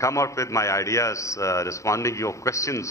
come out with my ideas, responding your questions.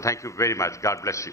thank you very much. God bless you.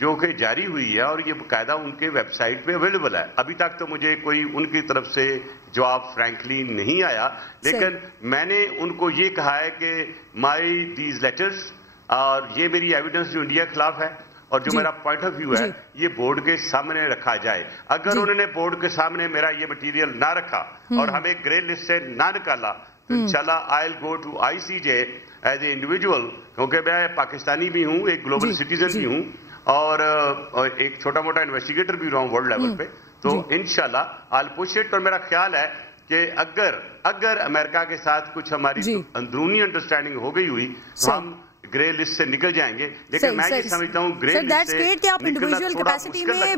جو کہ جاری ہوئی ہے اور یہ باقاعدہ ان کے ویب سائٹ پہ اویلیبل ہے. ابھی تک تو مجھے کوئی ان کی طرف سے جواب فرینکلی نہیں آیا, لیکن میں نے ان کو یہ کہا ہے کہ مائی دیز لیٹرز اور یہ میری ایویڈنس جو انڈیا کے خلاف ہے اور جو میرا پوائنٹ آف ویو ہے یہ بورڈ کے سامنے رکھا جائے. اگر انہوں نے بورڈ کے سامنے میرا یہ مٹیریل نہ رکھا اور ہمیں گرے لسٹ سے نہ نکالا تو انشاءاللہ I will go to ICJ as a individual, کیونکہ میں پاکستانی بھی ہوں, ایک گلوبل سٹیزن بھی ہوں اور ایک چھوٹا موٹا انویسٹیگیٹر بھی رہا ہوں ورلڈ لیول پہ. تو انشاءاللہ آل پش اٹ. اور میرا خیال ہے کہ اگر امریکہ کے ساتھ کچھ ہماری اندرونی انڈرسٹینڈنگ ہو گئی ہوئی تو ہم گرے لسٹ سے نکل جائیں گے. لیکن میں یہ سمجھتا ہوں گرے لسٹ سے آپ انڈیویجول کیپیسٹی میں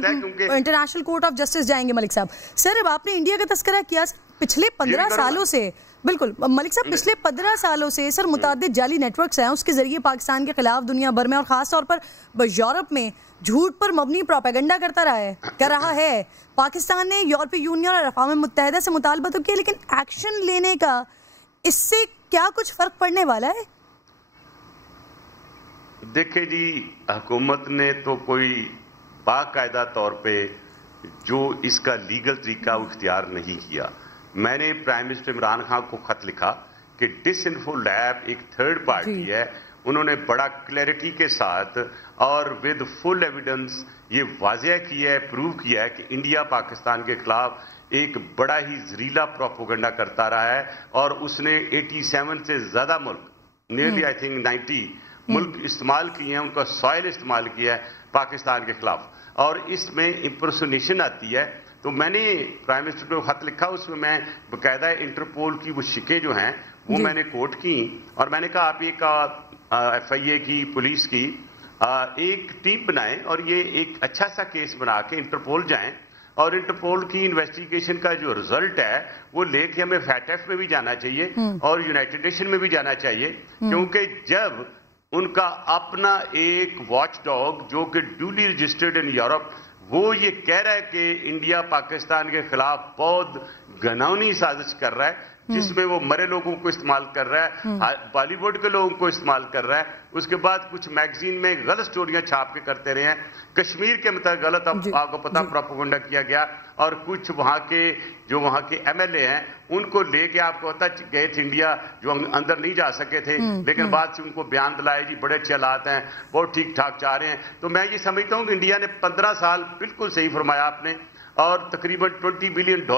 انٹرنیشنل کورٹ آف جسٹس جائیں گے. ملک صاحب, سر اب آپ نے انڈیا کا تذکرہ کیا, پچھلے 15 سالوں سے, بالکل ملک صاحب, پچھلے 15 سالوں سے سر متعدد جعلی نیٹ ورکس ہیں, اس کے ذریعے پاکستان کے خلاف دنیا بھر میں اور خاص طور پر یورپ میں جھوٹ پر مبنی پروپیگنڈا کر رہا ہے. پاکستان نے یورپی یونین اور اقوام متحدہ سے مطالبہ تو کیا, لیکن ایکشن لینے کا اس سے کیا کچھ فرق پڑنے والا ہے؟ دیکھیں جی, حکومت نے تو کوئی باقاعدہ طور پہ جو اس کا لیگل طریقہ اختیار نہیں کیا. میں نے پرائم منسٹر عمران خان کو خط لکھا کہ ڈس انفو لیب ایک تھرڈ پارٹی ہے, انہوں نے بڑا کلیئرٹی کے ساتھ اور ود فل ایویڈنس یہ واضح کیا ہے, پروو کیا ہے کہ انڈیا پاکستان کے خلاف ایک بڑا ہی زہریلا پروپیگنڈا کرتا رہا ہے اور اس نے 87 سے زیادہ ملک, نیئرلی آئی تھنک 90 ملک استعمال کیے ہیں, ان کا سوائل استعمال کیا ہے پاکستان کے خلاف, اور اس میں امپرسونیشن آتی ہے. تو میں نے پرائم منسٹر کو خط لکھا, اس میں میں باقاعدہ انٹرپول کی وہ شکیں جو ہیں وہ میں نے کوٹ کی اور میں نے کہا آپ ایک FIA کی, پولیس کی ایک ٹیم بنائیں اور یہ ایک اچھا سا کیس بنا کے انٹرپول جائیں اور انٹرپول کی انویسٹیگیشن کا جو رزلٹ ہے وہ لے کے ہمیں FATF میں بھی جانا چاہیے اور یونائٹڈ نیشن میں بھی جانا چاہیے, کیونکہ جب ان کا اپنا ایک واچ ڈاگ جو کہ ڈیولی رجسٹرڈ ان یورپ وہ یہ کہہ رہا ہے کہ انڈیا پاکستان کے خلاف بہت گھناؤنی سازش کر رہا ہے جس میں وہ مرے لوگوں کو استعمال کر رہا ہے, بالی ووڈ کے لوگوں کو استعمال کر رہا ہے, اس کے بعد کچھ میگزین میں غلط سٹوریاں چھاپ کے کرتے رہے ہیں, کشمیر کے متعلق غلط آپ کو پتا پروپیگنڈا کیا گیا, اور کچھ وہاں کے MLA ہیں ان کو لے کے آپ کو پتا گئے تھے انڈیا جو اندر نہیں جا سکے تھے, لیکن بعد سے ان کو بیان دلائے جی بڑے اچھے حالات ہیں, بہت ٹھیک ٹھاک چاہ رہے ہیں. تو میں یہ سمجھتا ہوں کہ انڈیا نے 15 سال بالکل صحیح فرمایا آپ نے, اور تقریباً $20 بلین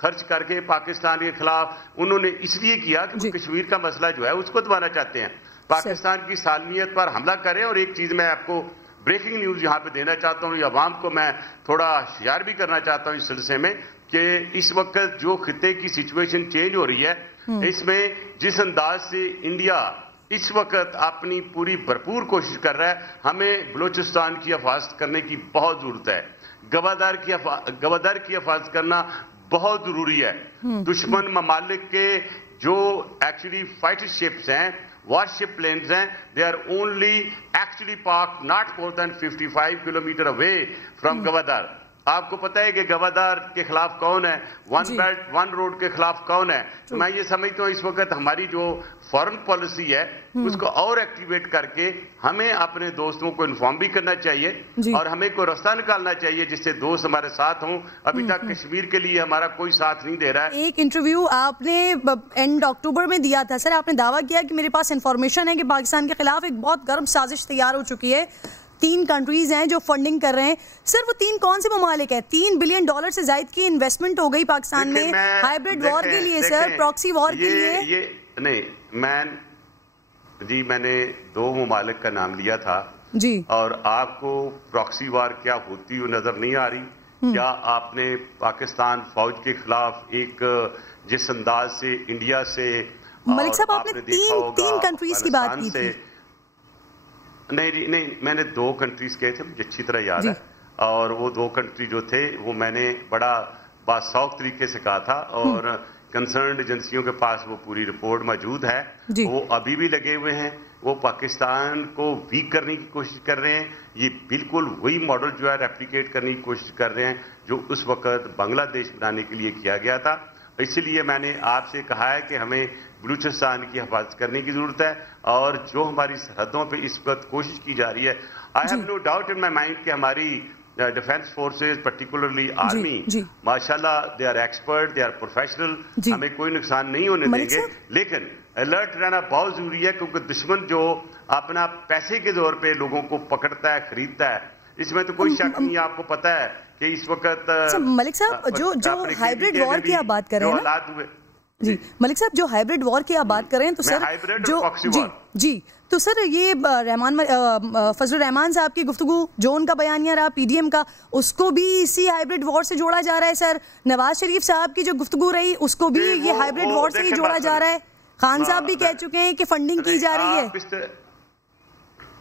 خرچ کر کے پاکستان کے خلاف انہوں نے اس لیے کیا کہ کشمیر کا مسئلہ جو ہے اس کو دبانا چاہتے ہیں, پاکستان کی سالمیت پر حملہ کریں. اور ایک چیز میں آپ کو بریکنگ نیوز یہاں پہ دینا چاہتا ہوں, عوام کو میں تھوڑا ہوشیار بھی کرنا چاہتا ہوں اس سلسلے میں, کہ اس وقت جو خطے کی سچویشن چینج ہو رہی ہے اس میں جس انداز سے انڈیا اس وقت اپنی پوری بھرپور کوشش کر رہا ہے, ہمیں بلوچستان کی حفاظت کرنے کی بہت ضرورت ہے, گوادر کی حفاظت کرنا بہت ضروری ہے. دشمن ممالک کے جو ایکچولی فائٹر شپس ہیں, وار شپ پلینز ہیں, they are only actually parked not more than 55 kilometer away from Gwadar. آپ کو پتا ہے کہ گوادر کے خلاف کون ہے, ون بیلٹ ون روڈ کے خلاف کون ہے. تو میں یہ سمجھتا ہوں اس وقت ہماری جو فورن پالیسی ہے اس کو اور ایکٹیویٹ کر کے ہمیں اپنے دوستوں کو انفارم بھی کرنا چاہیے اور ہمیں کوئی راستہ نکالنا چاہیے جس سے دوست ہمارے ساتھ ہوں. ابھی تک کشمیر کے لیے ہمارا کوئی ساتھ نہیں دے رہا ہے. ایک انٹرویو آپ نے اینڈ اکتوبر میں دیا تھا سر, آپ نے دعویٰ کیا کہ میرے پاس انفارمیشن ہے کہ پاکستان کے خلاف ایک بہت گرم سازش تیار ہو چکی ہے, 3 کنٹریز ہیں جو فنڈنگ کر رہے ہیں. سر وہ 3 کون سے ممالک ہیں؟ $3 بلین سے زائد کی انویسٹمنٹ ہو گئی پاکستان میں ہائیبرڈ وار کے لیے, سر پراکسی وار کے لیے. نہیں میں نے 2 ممالک کا نام لیا تھا جی, اور آپ کو پراکسی وار کیا ہوتی ہوئی نظر نہیں آ رہی؟ کیا آپ نے پاکستان فوج کے خلاف ایک جس انداز سے انڈیا سے ملک صاحب آپ نے 3 کنٹریز کی بات کی تھی؟ نہیں میں نے 2 کنٹریز کہے تھے, مجھے اچھی طرح یاد ہے, اور وہ 2 کنٹری جو تھے وہ میں نے بڑا باسوق طریقے سے کہا تھا, اور کنسرنڈ ایجنسیوں کے پاس وہ پوری رپورٹ موجود ہے. وہ ابھی بھی لگے ہوئے ہیں, وہ پاکستان کو ویک کرنے کی کوشش کر رہے ہیں. یہ بالکل وہی ماڈل جو ہے ریپلیکیٹ کرنے کی کوشش کر رہے ہیں جو اس وقت بنگلہ دیش بنانے کے لیے کیا گیا تھا. اس لیے میں نے آپ سے کہا ہے کہ ہمیں بلوچستان کی حفاظت کرنے کی ضرورت ہے، اور جو ہماری سرحدوں پہ اس وقت کوشش کی جا رہی ہے، I have no doubt in my mind کہ ہماری ڈیفینس فورسز پرٹیکولرلی آرمی ماشاءاللہ they are expert, they are professional, ہمیں کوئی نقصان نہیں ہونے دیں گے، لیکن الرٹ رہنا بہت ضروری ہے، کیونکہ دشمن جو اپنا پیسے کے زور پہ لوگوں کو پکڑتا ہے، خریدتا ہے، اس میں تو کوئی شک نہیں، آپ کو پتا ہے کہ اس وقت ملک صاحب جو ہائبرڈ وار کی آپ بات کر رہے ہیں، جی ملک صاحب جو ہائبرڈ وار کی آپ بات کر رہے ہیں، تو سر تو سر یہ فضل الرحمان صاحب کی گفتگو، جو ان کا بیانیہ رہا پی ڈی ایم کا، اس کو بھی اسی ہائبرڈ وار سے جوڑا جا رہا ہے سر. نواز شریف صاحب کی جو گفتگو رہی اس کو بھی یہ ہائبرڈ وار سے ہی جوڑا جا رہا ہے. خان صاحب بھی کہہ چکے ہیں کہ فنڈنگ کی جا رہی ہے.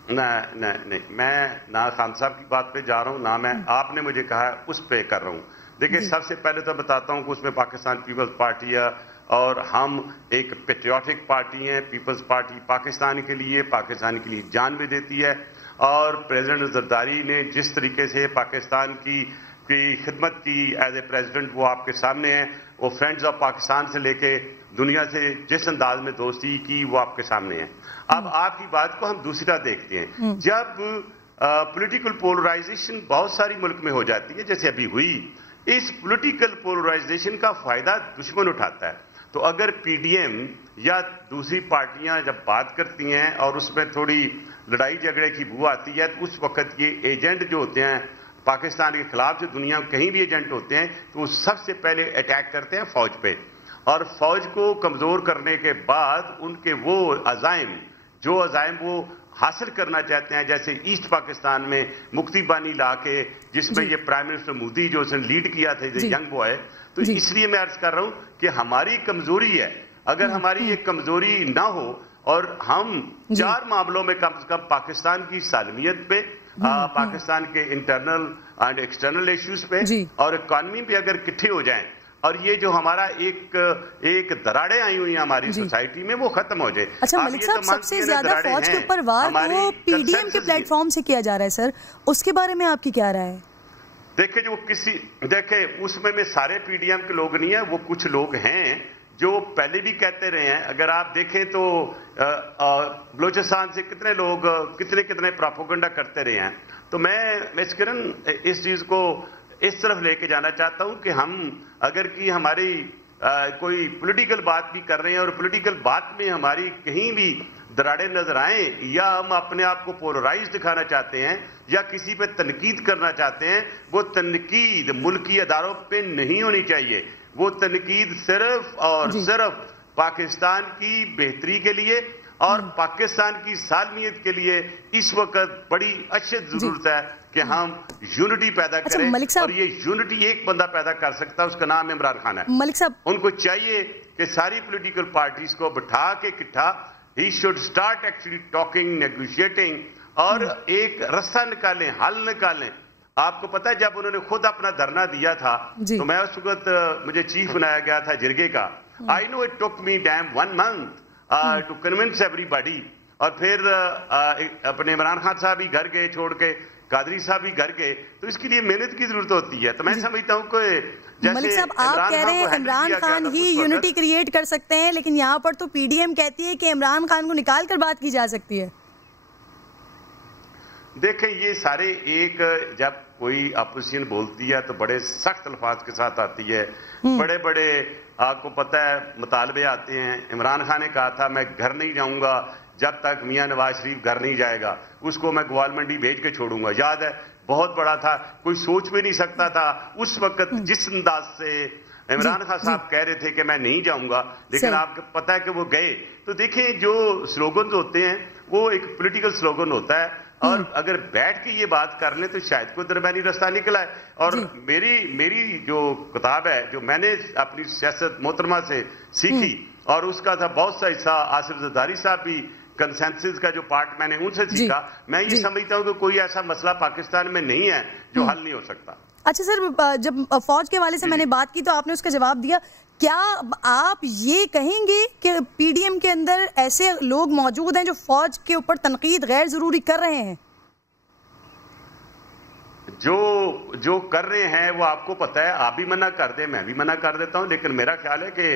نہیں میں نہ خان صاحب کی بات پہ جا رہا ہوں، نہ میں آپ نے مجھے کہا ہے اس پہ کر رہا ہوں. دیکھیں سب سے پہلے تو بتاتا ہوں کہ اس میں پاکستان پیپلز پارٹی ہے اور ہم ایک پیٹریوٹک پارٹی ہیں. پیپلز پارٹی پاکستان کے لیے جان بھی دیتی ہے، اور پریزیڈنٹ زرداری نے جس طریقے سے پاکستان کی خدمت کی ایز اے پریزیڈنٹ، وہ آپ کے سامنے ہے. وہ فرینڈز آف پاکستان سے لے کے دنیا سے جس انداز میں دوستی کی وہ آپ کے سامنے ہے. اب آپ کی بات کو ہم دوسرا دیکھتے ہیں. جب پولیٹیکل پولرائزیشن بہت ساری ملک میں ہو جاتی ہے جیسے ابھی ہوئی، اس پولیٹیکل پولرائزیشن کا فائدہ دشمن اٹھاتا ہے. تو اگر پی ڈی ایم یا دوسری پارٹیاں جب بات کرتی ہیں اور اس میں تھوڑی لڑائی جھگڑے کی بو آتی ہے، تو اس وقت یہ ایجنٹ جو ہوتے ہیں پاکستان کے خلاف، جو دنیا میں کہیں بھی ایجنٹ ہوتے ہیں، تو وہ سب سے پہلے اٹیک کرتے ہیں فوج پہ، اور فوج کو کمزور کرنے کے بعد ان کے وہ عزائم وہ حاصل کرنا چاہتے ہیں، جیسے ایسٹ پاکستان میں مکتی بانی لا کے، جس میں یہ پرائم منسٹر مودی جو اس نے لیڈ کیا تھا ینگ بوائے. تو اس لیے میں عرض کر رہا ہوں کہ ہماری کمزوری ہے. اگر ہماری یہ کمزوری نہ ہو اور ہم 4 معاملوں میں کم از کم پاکستان کی سالمیت پہ، پاکستان کے انٹرنل اینڈ ایکسٹرنل ایشوز پہ اور اکانومی پہ اگر اکٹھے ہو جائیں، اور یہ جو ہمارا ایک دراڑیں آئی ہوئی ہیں ہماری سوسائٹی میں، وہ ختم ہو جائے. اچھا ملک صاحب، سب سے زیادہ فوج کے اوپر وار وہ پی ڈی ایم کے پلیٹ فارم سے کیا جا رہا ہے سر، اس کے بارے میں آپ کی کیا رائے ہے؟ دیکھیں اس میں سارے پی ڈی ایم کے لوگ نہیں ہیں، وہ کچھ لوگ ہیں جو پہلے بھی کہتے رہے ہیں. اگر آپ دیکھیں تو بلوچستان سے کتنے لوگ کتنے پراپوگنڈا کرتے رہے ہیں. تو میں مس کرن اس چیز کو اس طرف لے کے جانا چاہتا ہوں کہ ہم اگر کی ہماری کوئی پولیٹیکل بات بھی کر رہے ہیں اور پولیٹیکل بات میں ہماری کہیں بھی دراڑیں نظر آئیں، یا ہم اپنے آپ کو پولرائز دکھانا چاہتے ہیں یا کسی پہ تنقید کرنا چاہتے ہیں، وہ تنقید ملکی اداروں پہ نہیں ہونی چاہیے. وہ تنقید صرف اور صرف پاکستان کی بہتری کے لیے اور پاکستان کی سالمیت کے لیے اس وقت بڑی اشد ضرورت ہے کہ ہم یونٹی پیدا کریں. اور یہ یونٹی ایک بندہ پیدا کر سکتا ہے، اس کا نام عمران خان ہے. ملک صاحب، ان کو چاہیے کہ ساری پولیٹیکل پارٹیز کو بٹھا کے اکٹھا، he should start actually talking, negotiating, اور ایک رستہ نکالیں، حل نکالیں. آپ کو پتا ہے جب انہوں نے خود اپنا دھرنا دیا تھا تو میں اس وقت مجھے چیف بنایا گیا تھا جرگے کا. I know it took me damn 1 month to convince everybody. اور پھر اپنے عمران خان صاحب بھی گھر گئے چھوڑ کے، قادری صاحب بھی گھر گئے. تو اس کے لیے محنت کی ضرورت ہوتی ہے. تو میں سمجھتا ہوں کہ ملک صاحب آپ کہہ رہے ہیں عمران خان ہی یونٹی کریٹ کر سکتے ہیں، لیکن یہاں پر تو پی ڈی ایم کہتی ہے کہ عمران خان کو نکال کر بات کی جا سکتی ہے. دیکھیں یہ سارے جب کوئی اپوزیشن بولتی ہے تو بڑے سخت الفاظ کے ساتھ آتی ہے، بڑے آپ کو پتہ ہے مطالبے آتے ہیں. عمران خان نے کہا تھا میں گھر نہیں جاؤں گا جب تک میاں نواز شریف گھر نہیں جائے گا، اس کو میں گوال منڈی بھیج کے چھوڑوں گا. یاد ہے، بہت بڑا تھا، کوئی سوچ بھی نہیں سکتا تھا اس وقت جس انداز سے عمران خان صاحب کہہ رہے تھے کہ میں نہیں جاؤں گا، لیکن آپ کو پتہ ہے کہ وہ گئے. تو دیکھیں جو سلوگنز ہوتے ہیں وہ ایک پولیٹیکل سلوگن ہوتا ہے، اور اگر بیٹھ کے یہ بات کر لیں تو شاید کوئی درمیانی راستہ نکلا ہے. اور میری جو کتاب ہے جو میں نے اپنی سیاست محترمہ سے سیکھی، اور اس کا تھا بہت سا حصہ آصف زرداری صاحب بھی، کنسنسس کا جو پارٹ میں نے ان سے سیکھا. میں یہ سمجھتا ہوں کہ کوئی ایسا مسئلہ پاکستان میں نہیں ہے جو حل نہیں ہو سکتا. اچھا سر، جب فوج کے حوالے سے میں نے بات کی تو آپ نے اس کا جواب دیا. کیا آپ یہ کہیں گے کہ پی ڈی ایم کے اندر ایسے لوگ موجود ہیں جو فوج کے اوپر تنقید غیر ضروری کر رہے ہیں؟ جو کر رہے ہیں وہ آپ کو پتہ ہے، آپ بھی منع کر دیں، میں بھی منع کر دیتا ہوں. لیکن میرا خیال ہے کہ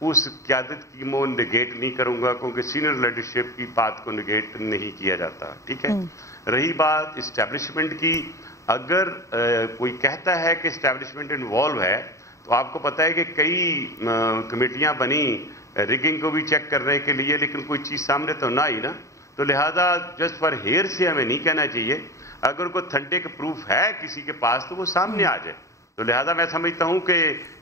اس قیادت کی میں نگیٹ نہیں کروں گا، کیونکہ سینئر لیڈرشپ کی بات کو نگیٹ نہیں کیا جاتا. ٹھیک ہے. رہی بات اسٹیبلشمنٹ کی، اگر کوئی کہتا ہے کہ اسٹیبلشمنٹ انوالو ہے تو آپ کو پتا ہے کہ کئی کمیٹیاں بنی ریگنگ کو بھی چیک کرنے کے لیے، لیکن کوئی چیز سامنے تو نہ آئی نا. تو لہذا جسٹ فار ہیئر سے ہمیں نہیں کہنا چاہیے. اگر کوئی تھنٹک پروف ہے کسی کے پاس تو وہ سامنے آ جائے. تو لہذا میں سمجھتا ہوں کہ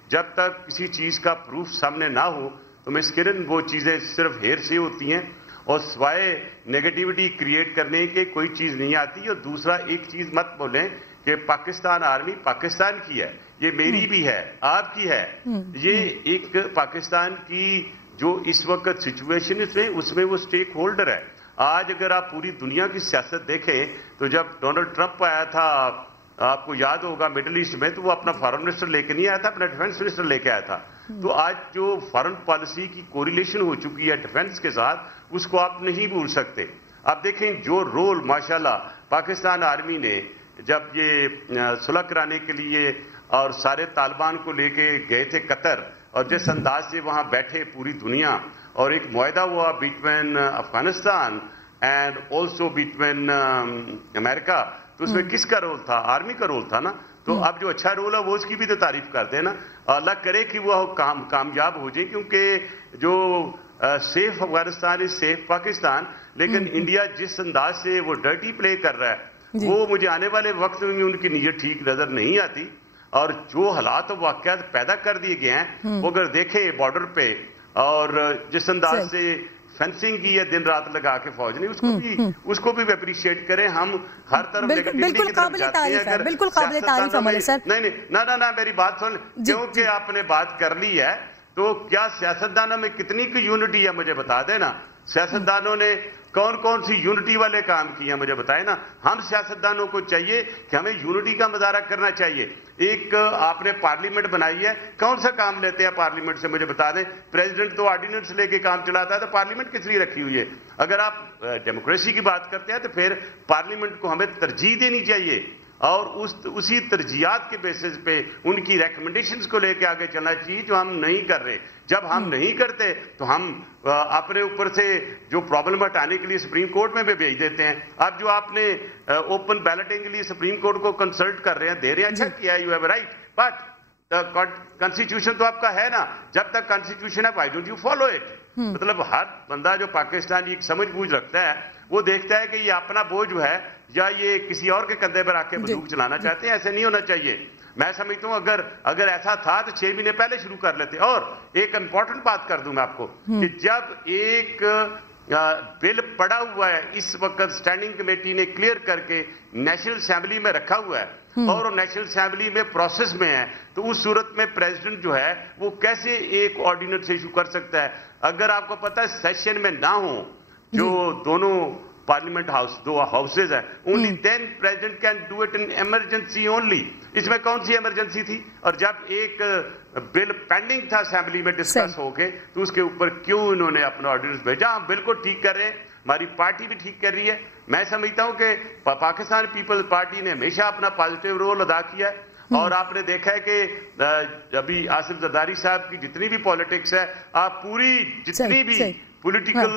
جب تک کسی چیز کا پروف سامنے نہ ہو تو مسکرن وہ چیزیں صرف ہیئر سے ہوتی ہیں اور سوائے نیگیٹیوٹی کریٹ کرنے کے کوئی چیز نہیں آتی. اور دوسرا ایک چیز مت بولیں کہ پاکستان آرمی پاکستان کی ہے، یہ میری بھی ہے، آپ کی ہے. یہ ایک پاکستان کی جو اس وقت سچویشن اس میں وہ سٹیک ہولڈر ہے. آج اگر آپ پوری دنیا کی سیاست دیکھیں تو جب ڈونلڈ ٹرمپ آیا تھا، آپ کو یاد ہوگا مڈل ایسٹ میں، تو وہ اپنا فارن منسٹر لے کے نہیں آیا تھا، اپنا ڈیفنس منسٹر لے کے آیا تھا. تو آج جو فارن پالیسی کی کوریلیشن ہو چکی ہے ڈیفنس کے ساتھ، اس کو آپ نہیں بھول سکتے. آپ دیکھیں جو رول ماشاءاللہ پاکستان آرمی نے جب یہ صلح کرانے کے لیے اور سارے طالبان کو لے کے گئے تھے قطر، اور جس انداز سے وہاں بیٹھے پوری دنیا اور ایک معاہدہ ہوا between Afghanistan and also between America, تو اس میں کس کا رول تھا؟ آرمی کا رول تھا نا. تو اب جو اچھا رول ہے وہ اس کی بھی تو تعریف کرتے ہیں نا. اللہ کرے کہ وہ کامیاب ہو جائے، کیونکہ جو safe Afghanistan is safe Pakistan. لیکن انڈیا جس انداز سے وہ ڈرٹی پلے کر رہا ہے، وہ مجھے آنے والے وقت میں ان کی نیت ٹھیک نظر نہیں آتی. اور جو حالات و واقعات پیدا کر دیے گئے ہیں وہ اگر دیکھیں بارڈر پہ، اور جس انداز سے فینسنگ کی ہے دن رات لگا کے فوج نے، اس کو بھی اپریشیٹ کریں. ہم ہر طرف بالکل قابل تعریف ہے، بالکل قابل تعریف عمل ہے سر. نہیں نہ میری بات سن، کیونکہ آپ نے بات کر لی ہے تو کیا سیاستدانوں میں کتنی کی یونٹی ہے مجھے بتا دینا. سیاستدانوں نے کون سی یونٹی والے کام کیے ہیں مجھے بتائیں نا. ہم سیاستدانوں کو چاہیے کہ ہمیں یونٹی کا مظاہرہ کرنا چاہیے. ایک آپ نے پارلیمنٹ بنائی ہے، کون سا کام لیتے ہیں پارلیمنٹ سے مجھے بتا دیں. پریزیڈنٹ تو آرڈیننس لے کے کام چلاتا ہے، تو پارلیمنٹ کس لیے رکھی ہوئی ہے؟ اگر آپ ڈیموکریسی کی بات کرتے ہیں تو پھر پارلیمنٹ کو ہمیں ترجیح دینی چاہیے، اور اسی ترجیحات کے بیسس پہ ان کی ریکمنڈیشنز کو لے کے آگے چلنا چاہیے، جو ہم نہیں کر رہے. جب ہم نہیں کرتے تو ہم اپنے اوپر سے جو پرابلم ہٹانے کے لیے سپریم کورٹ میں بھی بھیج دیتے ہیں. اب جو آپ نے اوپن بیلٹنگ کے لیے سپریم کورٹ کو کنسلٹ کر رہے ہیں، دے رہے ہیں، اچھا کیا، you have right, but constitution تو آپ کا ہے نا. جب تک کانسٹیٹیوشن ہے، why don't you follow it? مطلب ہر بندہ جو پاکستان ایک سمجھ بوجھ رکھتا ہے وہ دیکھتا ہے کہ یہ اپنا بوجھ جو ہے یا یہ کسی اور کے کندھے پر آ کے بندوق چلانا چاہتے ہیں. ایسے نہیں ہونا چاہیے. میں سمجھتا ہوں اگر ایسا تھا تو 6 مہینے پہلے شروع کر لیتے. اور ایک امپورٹنٹ بات کر دوں میں آپ کو کہ جب ایک بل پڑا ہوا ہے اس وقت اسٹینڈنگ کمیٹی نے کلیئر کر کے نیشنل اسمبلی میں رکھا ہوا ہے اور نیشنل اسمبلی میں پروسیس میں ہے، تو اس صورت میں پریزیڈنٹ جو ہے وہ کیسے ایک آرڈیننس ایشو کر سکتا ہے؟ اگر آپ کو پتا ہے سیشن میں نہ ہو جو دونوں پارلیمنٹ ہاؤس، دو ہاؤسز ہیں، only then president can do it in emergency only. اس میں کون سی ایمرجنسی تھی؟ اور جب ایک بل پینڈنگ تھا اسمبلی میں ڈسکس ہو کے، تو اس کے اوپر کیوں انہوں نے اپنا آرڈیننس بھیجا؟ ہم بالکل ٹھیک کر رہے ہیں، ہماری پارٹی بھی ٹھیک کر رہی ہے. میں سمجھتا ہوں کہ پاکستان پیپلز پارٹی نے ہمیشہ اپنا پازیٹیو رول ادا کیا ہے. اور آپ نے دیکھا ہے کہ ابھی آصف زرداری صاحب کی جتنی بھی پالیٹکس ہے، آپ پوری جتنی بھی پولیٹیکل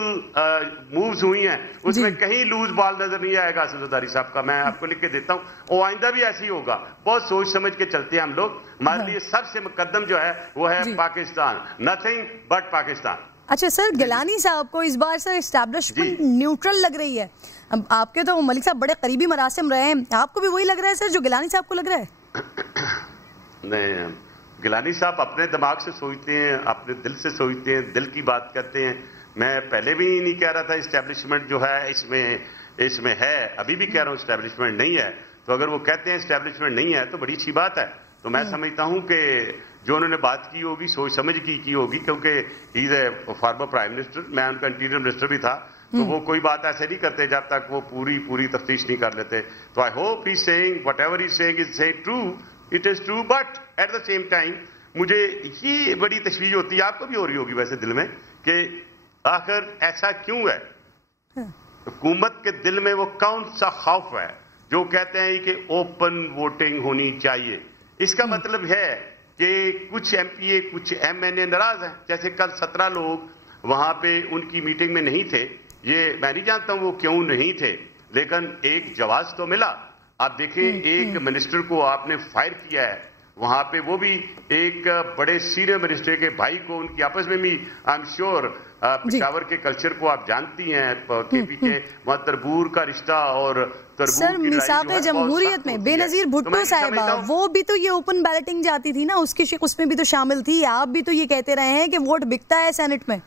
مووز ہوئی ہیں اس میں کہیں لوز بال نظر نہیں آئے گا آصف زرداری صاحب کا. میں آپ کو لکھ کے دیتا ہوں، اور آئندہ بھی ایسے ہی ہوگا. بہت سوچ سمجھ کے چلتے ہیں ہم لوگ. ہمارے لیے سب سے مقدم جو ہے وہ ہے پاکستان، نتھنگ بٹ پاکستان. اچھا سر، گیلانی صاحب کو اس بار سر اسٹیبلشمنٹ نیوٹرل لگ رہی ہے. آپ کے تو ملک صاحب بڑے قریبی مراسم رہے ہیں، آپ کو بھی وہی لگ رہا ہے سر جو گیلانی صاحب کو لگ رہا ہے؟ نہیں، گیلانی صاحب اپنے دماغ سے سوچتے ہیں، اپنے دل سے سوچتے ہیں، دل کی بات کرتے ہیں. میں پہلے بھی نہیں کہہ رہا تھا اسٹیبلشمنٹ جو ہے اس میں ہے، ابھی بھی کہہ رہا ہوں اسٹیبلشمنٹ نہیں ہے. تو اگر وہ کہتے ہیں اسٹیبلشمنٹ نہیں ہے تو بڑی اچھی بات ہے. تو میں سمجھتا ہوں کہ جو انہوں نے بات کی ہوگی سوچ سمجھ کی ہوگی، کیونکہ ہی از اے فارمر پرائم منسٹر. میں ان کا انٹیریئر منسٹر بھی تھا، تو وہ کوئی بات ایسے نہیں کرتے جب تک وہ پوری تفتیش نہیں کر لیتے. تو I hope he saying whatever he saying is so true, it is true. But at the same time مجھے یہ بڑی تشویش ہوتی ہے، آپ کو بھی ہو رہی ہوگی ویسے دل میں، کہ آخر ایسا کیوں ہے؟ حکومت کے دل میں وہ کون سا خوف ہے جو کہتے ہیں کہ اوپن ووٹنگ ہونی چاہیے؟ اس کا مطلب ہے کہ کچھ ایم پی اے کچھ ایم این اے ناراض ہیں. جیسے کل 17 لوگ وہاں پہ ان کی میٹنگ میں نہیں تھے. یہ میں نہیں جانتا ہوں وہ کیوں نہیں تھے, لیکن ایک جواز تو ملا. آپ دیکھیں ایک منسٹر کو آپ نے فائر کیا ہے وہاں پہ, وہ بھی ایک بڑے سینئر منسٹر کے بھائی کو. ان کی آپس میں بھی آئی ایم شیور پشاور کے کلچر کو آپ جانتی ہیں کے پی کے وہاں تربور کا رشتہ اور سر میثاق جمہوریت میں بے نظیر بھٹو صاحبہ وہ بھی تو یہ اوپن بیلٹنگ جاتی تھی نا, اس میں بھی تو شامل تھی. آپ بھی تو یہ کہتے رہے ہیں کہ ووٹ بکتا ہے سینٹ میں.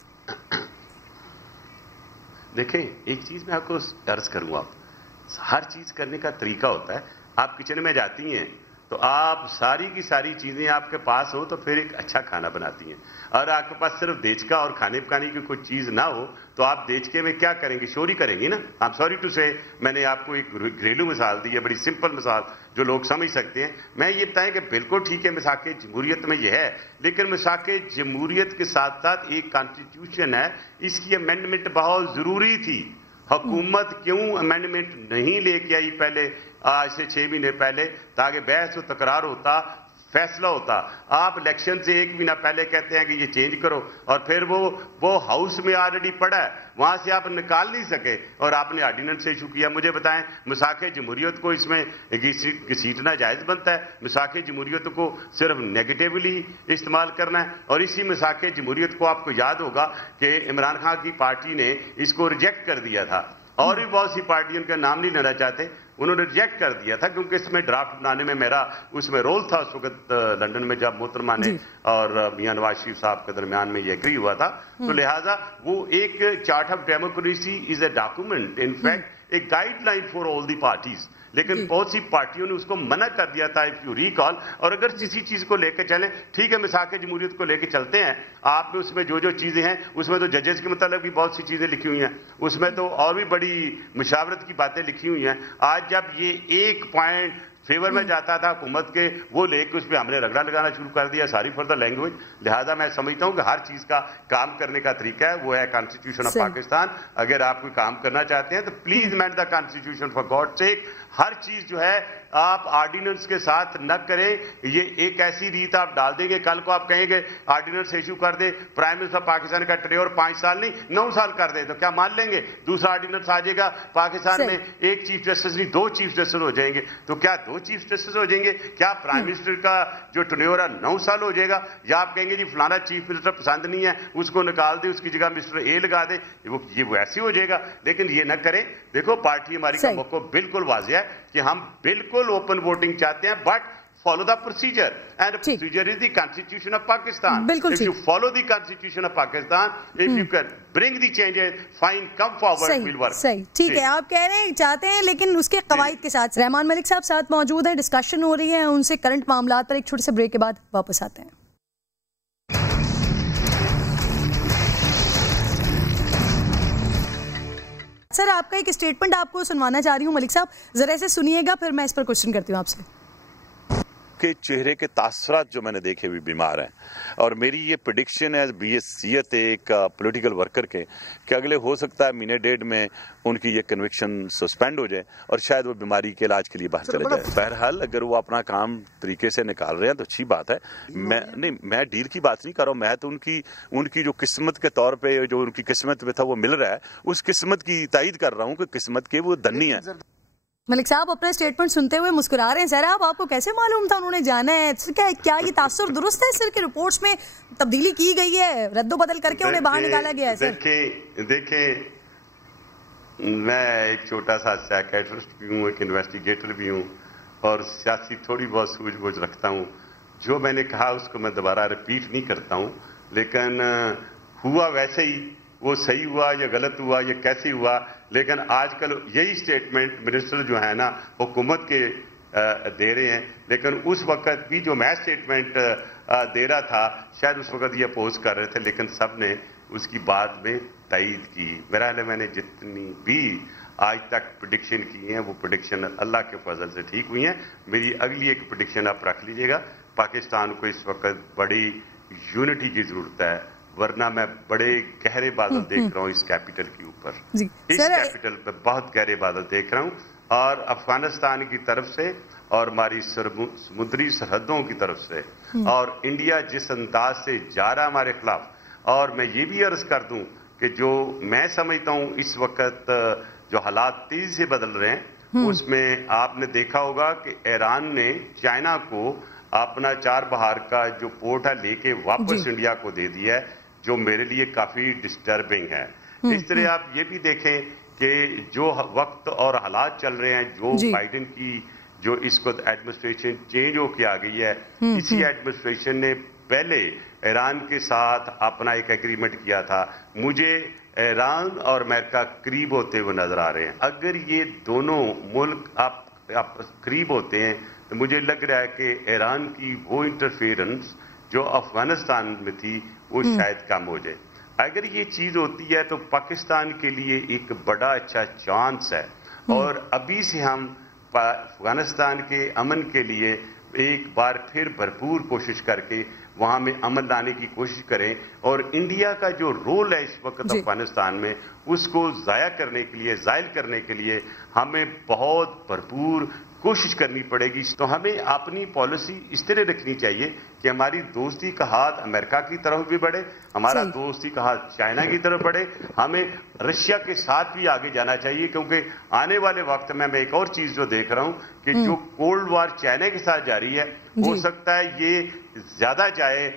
دیکھیں ایک چیز میں آپ کو عرض کروں گا, ہر چیز کرنے کا طریقہ ہوتا ہے. آپ کچن میں جاتی ہیں تو آپ ساری کی ساری چیزیں آپ کے پاس ہو تو پھر ایک اچھا کھانا بناتی ہیں. اور آپ کے پاس صرف دیچکا اور کھانے پکانے کی کوئی چیز نہ ہو تو آپ دیچکے میں کیا کریں گے, چوری کریں گی نا. آئی ایم سوری ٹو سے میں نے آپ کو ایک گھریلو مثال دی ہے, بڑی سمپل مثال جو لوگ سمجھ سکتے ہیں. میں یہ بتائیں کہ بالکل ٹھیک ہے میثاق جمہوریت میں یہ ہے, لیکن میثاق جمہوریت کے ساتھ ساتھ ایک کانسٹیٹیوشن ہے, اس کی امینڈمنٹ بہت ضروری تھی. حکومت کیوں امینڈمنٹ نہیں لے کے آئی پہلے, آج سے 6 مہینے پہلے, تاکہ بحث و تکرار ہوتا, فیصلہ ہوتا. آپ الیکشن سے 1 مہینہ پہلے کہتے ہیں کہ یہ چینج کرو, اور پھر وہ ہاؤس میں آلریڈی پڑا ہے, وہاں سے آپ نکال نہیں سکے اور آپ نے آرڈیننس ایشو کیا. مجھے بتائیں میثاق جمہوریت کو اس میں گھسیٹنا جائز بنتا ہے؟ میثاق جمہوریت کو صرف نیگیٹیولی استعمال کرنا ہے. اور اسی میثاق جمہوریت کو آپ کو یاد ہوگا کہ عمران خان کی پارٹی نے اس کو ریجیکٹ کر دیا تھا, اور بھی بہت سی پارٹیوں کا نام نہیں لینا چاہتے, انہوں نے ریجیکٹ کر دیا تھا کیونکہ اس میں ڈرافٹ بنانے میں میرا اس میں رول تھا اس وقت لندن میں, جب محترمہ نے اور میاں نواز شریف صاحب کے درمیان میں یہ ایگری ہوا تھا. تو لہٰذا وہ ایک chart of democracy is a document, in fact ایک guideline for all the parties. لیکن بہت سی پارٹیوں نے اس کو منع کر دیا تھا, اف یو ریکال. اور اگر کسی چیز کو لے کے چلیں, ٹھیک ہے میثاق جمہوریت کو لے کے چلتے ہیں, آپ نے اس میں جو چیزیں ہیں اس میں تو ججز کے متعلق بھی بہت سی چیزیں لکھی ہوئی ہیں, اس میں تو اور بھی بڑی مشاورت کی باتیں لکھی ہوئی ہیں. آج جب یہ ایک پوائنٹ فیور میں جاتا تھا حکومت کے, وہ لے کے اس پہ ہم نے رگڑا لگانا شروع کر دیا, ساری فار دا لینگویج. لہٰذا میں سمجھتا ہوں کہ ہر چیز کا کام کرنے کا طریقہ ہے, وہ ہے کانسٹیٹیوشن آف پاکستان. اگر آپ کوئی کام کرنا چاہتے ہیں تو please amend the constitution for God sake. ہر چیز جو ہے آپ آرڈیننس کے ساتھ نہ کریں. یہ ایک ایسی ریت آپ ڈال دیں گے, کل کو آپ کہیں گے آرڈیننس ایشو کر دیں, پرائم منسٹر پاکستان کا ٹریور 5 سال نہیں 9 سال کر دیں, تو کیا مان لیں گے؟ دوسرا آرڈیننس آ جائے گا پاکستان میں, ایک چیف جسٹس نہیں 2 چیف جسٹس ہو جائیں گے. تو کیا 2 چیف جسٹس ہو جائیں گے؟ کیا پرائم منسٹر کا جو ٹریور ہے 9 سال ہو جائے گا؟ یا آپ کہیں گے جی فلانا چیف منسٹر پسند نہیں ہے, اس کو نکال دیں, اس کی جگہ مسٹر اے لگا دیں, وہ ایسے ہو جائے گا. لیکن یہ نہ کریں. دیکھو پارٹی ہماری کا موقع بالکل واضح ہے کہ ہم بالکل اوپن ووٹنگ چاہتے ہیں, but follow the procedure, and the procedure is the Constitution of Pakistan. If you follow the Constitution of Pakistan, if you can bring the changes, fine, come forward, we'll work. صحیح, ٹھیک ہے, آپ کہہ رہے ہیں چاہتے ہیں لیکن اس کے قواعد کے ساتھ. رحمان ملک صاحب ساتھ موجود ہیں, ڈسکشن ہو رہی ہے ان سے کرنٹ معاملات پر. ایک چھوٹے سے بریک کے بعد واپس آتے ہیں. سر آپ کا ایک اسٹیٹمنٹ آپ کو سنوانا چاہ رہی ہوں ملک صاحب, ذرا سے سنیے گا, پھر میں اس پر کوشچن کرتی ہوں آپ سے. کے چہرے کے تاثرات جو میں نے دیکھے بھی بیمار ہیں, اور میری یہ پریڈکشن ہے بی ایس سیت ایک پولیٹیکل ورکر کے کہ اگلے ہو سکتا ہے مہینے 1.5 میں ان کی یہ کنوکشن سسپینڈ ہو جائے اور شاید وہ بیماری کے علاج کے لیے باہر چلے جائے. بہرحال اگر وہ اپنا کام طریقے سے نکال رہے ہیں تو اچھی بات ہے. میں ڈیل کی بات نہیں کر رہا ہوں, میں تو ان کی جو قسمت کے طور پہ جو ان کی قسمت میں تھا وہ مل رہا ہے, اس قسمت کی تائید کر رہا ہوں کہ قسمت کے وہ دھنی ہیں. ملک صاحب اپنا اسٹیٹمنٹ سنتے ہوئے مسکرا رہے ہیں. سر آپ کو کیسے معلوم تھا انہوں نے جانا ہے؟ کیا یہ تاثر درست ہے سر کہ رپورٹس میں تبدیلی کی گئی ہے, رد و بدل کر کے انہیں باہر نکالا گیا ہے؟ سر دیکھیں میں ایک چھوٹا سا سائیکیٹرسٹ بھی ہوں, ایک انویسٹیگیٹر بھی ہوں, اور سیاسی تھوڑی بہت سوجھ بوجھ رکھتا ہوں. جو میں نے کہا اس کو میں دوبارہ ریپیٹ نہیں کرتا ہوں, لیکن ہوا ویسے ہی, وہ صحیح ہوا یا غلط ہوا یا کیسے ہوا, لیکن آج کل یہی سٹیٹمنٹ منسٹر جو ہے نا حکومت کے دے رہے ہیں. لیکن اس وقت بھی جو میں سٹیٹمنٹ دے رہا تھا شاید اس وقت یہ اپوز کر رہے تھے, لیکن سب نے اس کی بات میں تائید کی. میرا خیال ہے میں نے جتنی بھی آج تک پریڈکشن کی ہیں وہ پریڈکشن اللہ کے فضل سے ٹھیک ہوئی ہیں. میری اگلی ایک پریڈکشن آپ رکھ لیجئے گا, پاکستان کو اس وقت بڑی یونٹی کی ضرورت ہے, ورنہ میں بڑے گہرے بادل دیکھ رہا ہوں اس کیپٹل کے اوپر. اس کیپٹل پہ بہت گہرے بادل دیکھ رہا ہوں. اور افغانستان کی طرف سے اور ہماری سمندری سرحدوں کی طرف سے، اور انڈیا جس انداز سے جا رہا ہمارے خلاف. اور میں یہ بھی عرض کر دوں کہ جو میں سمجھتا ہوں اس وقت جو حالات تیزی سے بدل رہے ہیں، اس میں آپ نے دیکھا ہوگا کہ ایران نے چائنا کو اپنا چار بہار کا جو پورٹ ہے لے کے واپس انڈیا کو دے دیا ہے، جو میرے لیے کافی ڈسٹربنگ ہے. اس طرح آپ یہ بھی دیکھیں کہ جو وقت اور حالات چل رہے ہیں، جو بائیڈن کی جو اس کو ایڈمنسٹریشن چینج ہو کے آ گئی ہے، اسی ایڈمنسٹریشن نے پہلے ایران کے ساتھ اپنا ایک ایگریمنٹ کیا تھا. مجھے ایران اور امریکہ قریب ہوتے ہوئے نظر آ رہے ہیں. اگر یہ دونوں ملک آپ قریب ہوتے ہیں تو مجھے لگ رہا ہے کہ ایران کی وہ انٹرفیئرنس جو افغانستان میں تھی وہ شاید کم ہو جائے. اگر یہ چیز ہوتی ہے تو پاکستان کے لیے ایک بڑا اچھا چانس ہے، اور ابھی سے ہم افغانستان کے امن کے لیے ایک بار پھر بھرپور کوشش کر کے وہاں میں امن لانے کی کوشش کریں. اور انڈیا کا جو رول ہے اس وقت افغانستان میں، اس کو ضائع کرنے کے لیے، زائل کرنے کے لیے ہمیں بہت بھرپور کوشش کرنی پڑے گی. تو ہمیں اپنی پالیسی اس طرح رکھنی چاہیے کہ ہماری دوستی کا ہاتھ امریکہ کی طرف بھی بڑھے، ہمارا دوستی کا ہاتھ چائنا کی طرف بڑھے. ہمیں رشیا کے ساتھ بھی آگے جانا چاہیے، کیونکہ آنے والے وقت میں ایک اور چیز جو دیکھ رہا ہوں کہ جو کولڈ وار چائنا کے ساتھ جاری ہے، ہو سکتا ہے یہ زیادہ جائے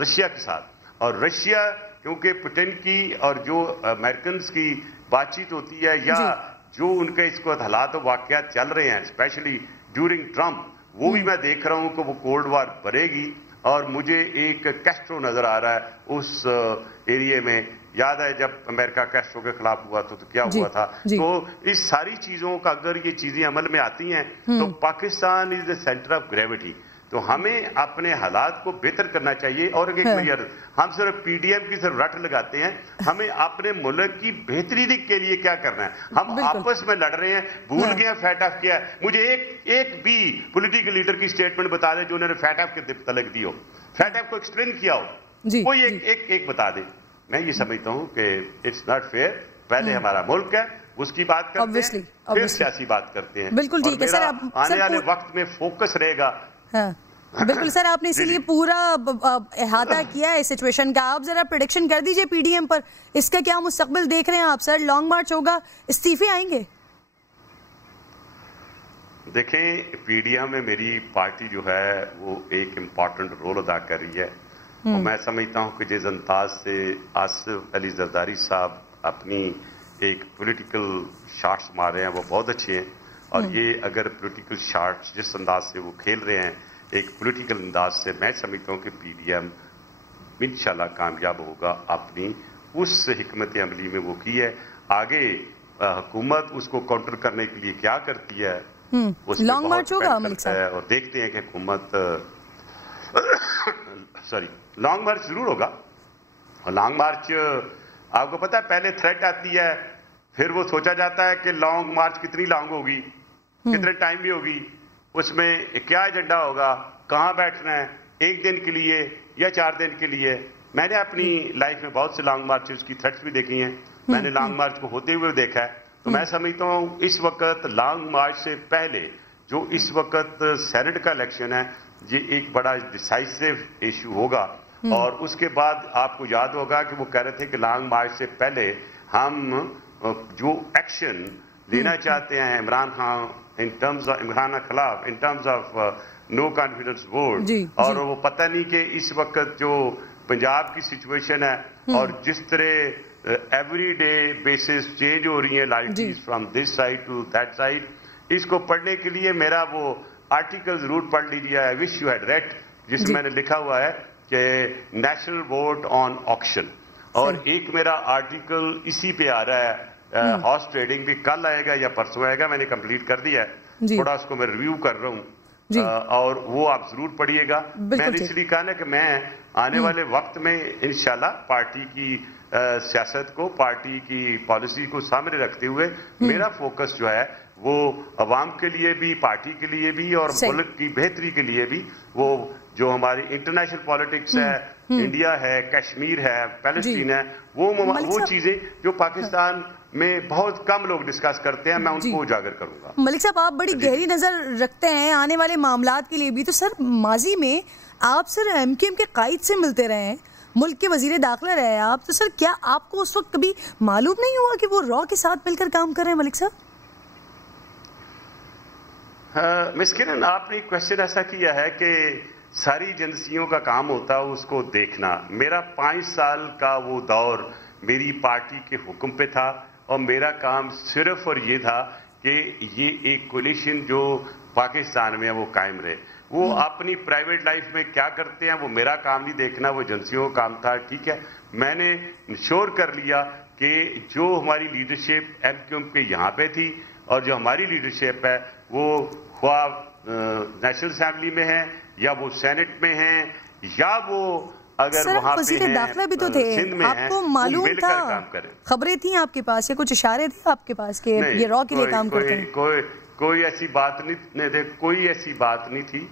رشیا کے ساتھ. اور رشیا کیونکہ پوٹن کی اور جو امریکنز کی بات چیت ہوتی ہے، یا جو ان کے اس کو حالات و واقعات چل رہے ہیں اسپیشلی ڈیورنگ ٹرمپ، وہ بھی میں دیکھ رہا ہوں کہ وہ کولڈ وار بڑھے گی. اور مجھے ایک کیسٹرو نظر آ رہا ہے اس ایریے میں. یاد ہے جب امریکہ کیسٹرو کے خلاف ہوا تو کیا ہوا تھا. تو اس ساری چیزوں کا اگر یہ چیزیں عمل میں آتی ہیں تو پاکستان از دا سینٹر آف گریوٹی. تو ہمیں اپنے حالات کو بہتر کرنا چاہیے. اور ہم صرف پی ڈی ایم کی صرف رٹ لگاتے ہیں، ہمیں اپنے ملک کی بہتری کے لیے کیا کرنا ہے. ہم آپس میں لڑ رہے ہیں، بھول گئے ہیں فیٹ آف کیا ہے. مجھے ایک بھی پولیٹیکل لیڈر کی اسٹیٹمنٹ بتا دیں جو انہوں نے فیٹ آف کے تلق دی ہو، فیٹ آف کو ایکسپلین کیا ہو، کوئی ایک بتا دے. میں یہ سمجھتا ہوں کہ اٹس ناٹ فیئر. پہلے ہمارا ملک ہے، اس کی بات کرتے ہیں، پھر سیاسی بات کرتے ہیں. بالکل ٹھیک ہے سر. آنے والے وقت میں فوکس رہے گا. بالکل سر، آپ نے اسی لیے پورا احاطہ کیا ہے سچویشن کا. آپ ذرا پریڈکشن کر دیجئے پی ڈی ایم پر، اس کا کیا مستقبل دیکھ رہے ہیں آپ سر؟ لانگ مارچ ہوگا، استعفے آئیں گے؟ دیکھیں، پی ڈی ایم میں میری پارٹی جو ہے وہ ایک امپورٹنٹ رول ادا کر رہی ہے. اور میں سمجھتا ہوں کہ جس انداز سے آصف علی زرداری صاحب اپنی ایک پولیٹیکل شاٹس مار رہے ہیں وہ بہت اچھے ہیں. اور یہ اگر پولیٹیکل شاٹس جس انداز سے وہ کھیل رہے ہیں ایک پولیٹیکل انداز سے، میں سمجھتا ہوں کہ پی ڈی ایم انشاءاللہ کامیاب ہوگا. اپنی اس حکمت عملی میں وہ کی ہے. آگے حکومت اس کو کاؤنٹر کرنے کے لیے کیا کرتی ہے، اس پہ لانگ مارچ ہوگا ہے. اور دیکھتے ہیں کہ حکومت لانگ مارچ ضرور ہوگا. اور لانگ مارچ آپ کو پتا ہے پہلے تھریٹ آتی ہے، پھر وہ سوچا جاتا ہے کہ لانگ مارچ کتنی لانگ ہوگی، کتنے ٹائم بھی ہوگی، اس میں کیا ایجنڈا ہوگا، کہاں بیٹھنا ہے، 1 دن کے لیے یا 4 دن کے لیے. میں نے اپنی لائف میں بہت سے لانگ مارچز کی تھریٹس بھی دیکھی ہیں، میں نے لانگ مارچ کو ہوتے ہوئے دیکھا ہے. تو میں سمجھتا ہوں اس وقت لانگ مارچ سے پہلے جو اس وقت سینٹ کا الیکشن ہے، یہ ایک بڑا ڈیسائسو ایشو ہوگا. اور اس کے بعد آپ کو یاد ہوگا کہ وہ کہہ رہے تھے کہ لانگ مارچ سے پہلے ہم جو ایکشن لینا چاہتے ہیں Imran Khan in terms of Imran کے خلاف in terms of no confidence vote, اور وہ پتہ نہیں کہ اس وقت جو پنجاب کی سچویشن ہے اور جس طرح ایوری ڈے بیسس چینج ہو رہی ہیں loyalties from this side to that side, اس کو پڑھنے کے لیے میرا وہ آرٹیکل ضرور پڑھ لیجیے. آئی وش یو ہیڈ ریڈ، جس میں نے لکھا ہوا ہے کہ نیشنل ووٹ آن آکشن. اور ایک میرا آرٹیکل اسی پہ آ رہا ہے، ہارس ٹریڈنگ بھی کل آئے گا یا پرسوں آئے گا، میں نے کمپلیٹ کر دیا ہے، تھوڑا اس کو میں ریویو کر رہا ہوں. اور وہ آپ ضرور پڑھیے گا. میں نے اس لیے کہا نا کہ میں آنے والے وقت میں انشاءاللہ پارٹی کی سیاست کو، پارٹی کی پالیسی کو سامنے رکھتے ہوئے میرا فوکس جو ہے وہ عوام کے لیے بھی، پارٹی کے لیے بھی اور ملک کی بہتری کے لیے بھی، وہ جو ہماری انٹرنیشنل پالیٹکس ہے، انڈیا ہے، کشمیر ہے، پیلسٹین ہے، وہ چیزیں جو پاکستان میں بہت کم لوگ ڈسکس کرتے ہیں, میں ان کو اجاگر کروں گا. ملک صاحب آپ بڑی گہری نظر رکھتے ہیں آنے والے معاملات کے لیے بھی, تو سر ماضی میں آپ سر ایم کیو ایم کے قائد سے ملتے رہے ہیں, ملک کے وزیر داخلہ رہے آپ, تو سر کیا آپ کو اس وقت کبھی معلوم نہیں ہوا کہ وہ را کے ساتھ مل کر کام کر رہے ہیں ملک صاحب؟ مس کرن, آپ نے کوشچن ایسا کیا ہے کہ ساری ایجنسیوں کا کام ہوتا ہے اس کو دیکھنا. میرا 5 سال کا وہ دور میری پارٹی کے حکم پہ تھا, اور میرا کام صرف اور یہ تھا کہ یہ ایک کولیشن جو پاکستان میں ہے وہ قائم رہے. وہ اپنی پرائیویٹ لائف میں کیا کرتے ہیں وہ میرا کام نہیں دیکھنا, وہ ایجنسیوں کا کام تھا. ٹھیک ہے, میں نے انشور کر لیا کہ جو ہماری لیڈرشپ ایم کیو ایم کے یہاں پہ تھی اور جو ہماری لیڈرشپ ہے وہ خواہ نیشنل اسمبلی میں ہے یا وہ سینٹ میں ہیں یا وہ اگر وہاں پہ ہیں داخلہ بھی تو تھے, آپ کو معلوم تھا, خبریں تھیں آپ کے پاس یا کچھ اشارے تھے آپ کے پاس کہ یہ را کے لیے کام کرتے ہیں؟ کوئی ایسی بات نہیں, کوئی ایسی بات نہیں تھی.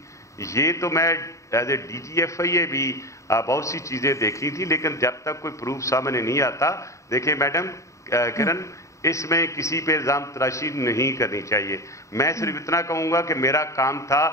یہ تو میں as a D G F I A بھی بہت سی چیزیں دیکھی تھی, لیکن جب تک کوئی پروف سامنے نہیں آتا, دیکھیں میڈم کرن, اس میں کسی پہ الزام تراشی نہیں کرنی چاہیے. میں صرف اتنا کہوں گا کہ میرا کام تھا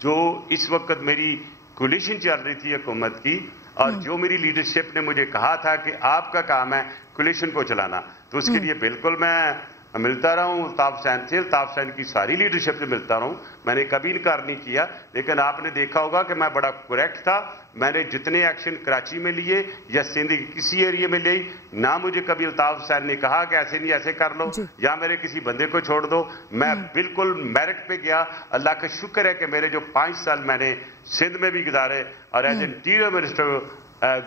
جو اس وقت میری کولیشن چل رہی تھی حکومت کی, اور جو میری لیڈرشپ نے مجھے کہا تھا کہ آپ کا کام ہے کولیشن کو چلانا, تو اس کے لیے بالکل میں ملتا رہا ہوں الطاف حسین سے, الطاف حسین کی ساری لیڈرشپ سے ملتا رہا ہوں. میں نے کبھی انکار نہیں کیا, لیکن آپ نے دیکھا ہوگا کہ میں بڑا کریکٹ تھا. میں نے جتنے ایکشن کراچی میں لیے یا سندھ کے کسی ایریا میں لیے, نہ مجھے کبھی الطاف حسین نے کہا کہ ایسے نہیں ایسے کر لو یا میرے کسی بندے کو چھوڑ دو. میں بالکل میرٹ پہ گیا. اللہ کا شکر ہے کہ میرے جو 5 سال میں نے سندھ میں بھی گزارے اور ایز انٹیریئر منسٹر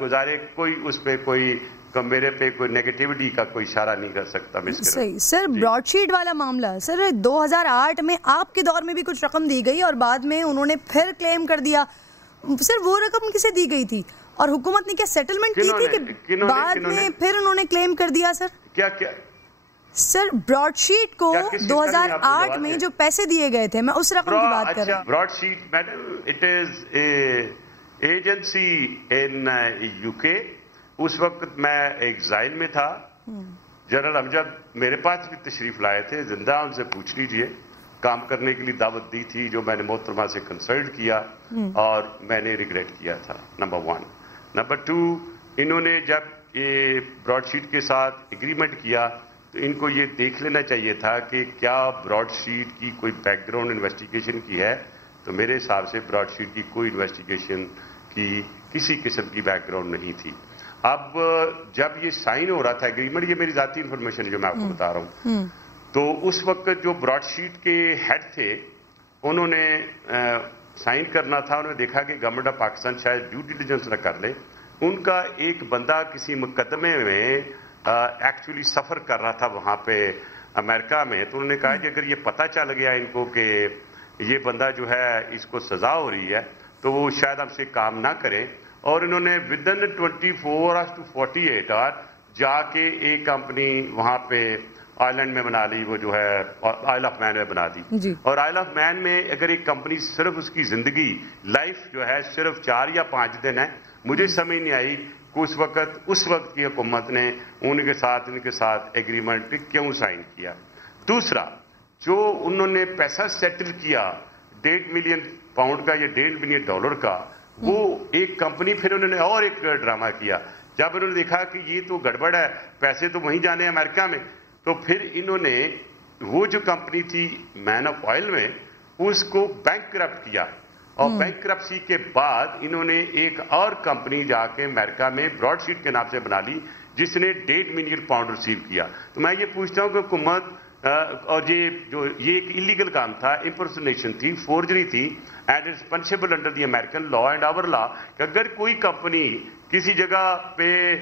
گزارے, کوئی اس پہ کوئی میرے پہ کوئی نیگیٹیوٹی کا کوئی اشارہ نہیں کر سکتا. صحیح. سر براڈ شیٹ والا معاملہ, سر 2008 میں آپ کے دور میں بھی کچھ رقم دی گئی اور بعد میں انہوں نے پھر کلیم کر دیا. سر وہ رقم کسے دی گئی تھی اور حکومت نے کیا سیٹلمنٹ کی تھی کہ بعد میں پھر انہوں نے کلیم کر دیا؟ سر کیا سر براڈ شیٹ کو 2008 میں جو پیسے دیے گئے تھے, میں اس رقم کی بات کر رہا ہوں. Broadsheet madam, it is a agency in U K. اس وقت میں ایگزائل میں تھا. جنرل امجد میرے پاس بھی تشریف لائے تھے زندہ, ان سے پوچھ لیجئے. کام کرنے کے لیے دعوت دی تھی جو میں نے محترمہ سے کنسلٹ کیا اور میں نے ریگریٹ کیا تھا. نمبر 1. نمبر 2, انہوں نے جب یہ براڈ شیٹ کے ساتھ ایگریمنٹ کیا تو ان کو یہ دیکھ لینا چاہیے تھا کہ کیا براڈ شیٹ کی کوئی بیک گراؤنڈ انویسٹیگیشن کی ہے. تو میرے حساب سے براڈ شیٹ کی کوئی انویسٹیگیشن کی کسی قسم کی بیک گراؤنڈ نہیں تھی. اب جب یہ سائن ہو رہا تھا ایگریمنٹ, یہ میری ذاتی انفارمیشن ہے جو میں آپ کو بتا رہا ہوں, تو اس وقت جو براڈ شیٹ کے ہیڈ تھے انہوں نے سائن کرنا تھا. انہوں نے دیکھا کہ گورنمنٹ آف پاکستان شاید ڈیو ڈیلیجنس نہ کر لے. ان کا ایک بندہ کسی مقدمے میں ایکچولی سفر کر رہا تھا وہاں پہ امریکہ میں, تو انہوں نے کہا کہ اگر یہ پتہ چل گیا ان کو کہ یہ بندہ جو ہے اس کو سزا ہو رہی ہے تو وہ شاید ہم سے کام نہ کریں. اور انہوں نے ودن 24 to 48 آور جا کے ایک کمپنی وہاں پہ آئلینڈ میں بنا لی, وہ جو ہے آئل آف مین میں بنا دی. اور آئل آف مین میں اگر ایک کمپنی صرف اس کی زندگی لائف جو ہے صرف 4 یا 5 دن ہے, مجھے سمجھ نہیں آئی کہ اس وقت کی حکومت نے ان کے ساتھ ایگریمنٹ کیوں سائن کیا. دوسرا, جو انہوں نے پیسہ سیٹل کیا 1.5 ملین پاؤنڈ کا یا $1.5 ملین کا, وہ ایک کمپنی پھر انہوں نے اور ایک ڈرامہ کیا. جب انہوں نے دیکھا کہ یہ تو گڑبڑ ہے, پیسے تو وہیں جانے ہیں امریکہ میں, تو پھر انہوں نے وہ جو کمپنی تھی مین آف آئل میں اس کو بینک کرپٹ کیا, اور بینک کرپسی کے بعد انہوں نے ایک اور کمپنی جا کے امریکہ میں براڈ شیٹ کے نام سے بنا لی جس نے 1.5 ملین پاؤنڈ ریسیو کیا. تو میں یہ پوچھتا ہوں کہ حکومت, اور یہ ایک انلیگل کام تھا, امپرسنیشن تھی, فورجری تھی, and it's punishable under the American law and our law, کہ اگر کوئی کمپنی کسی جگہ پہ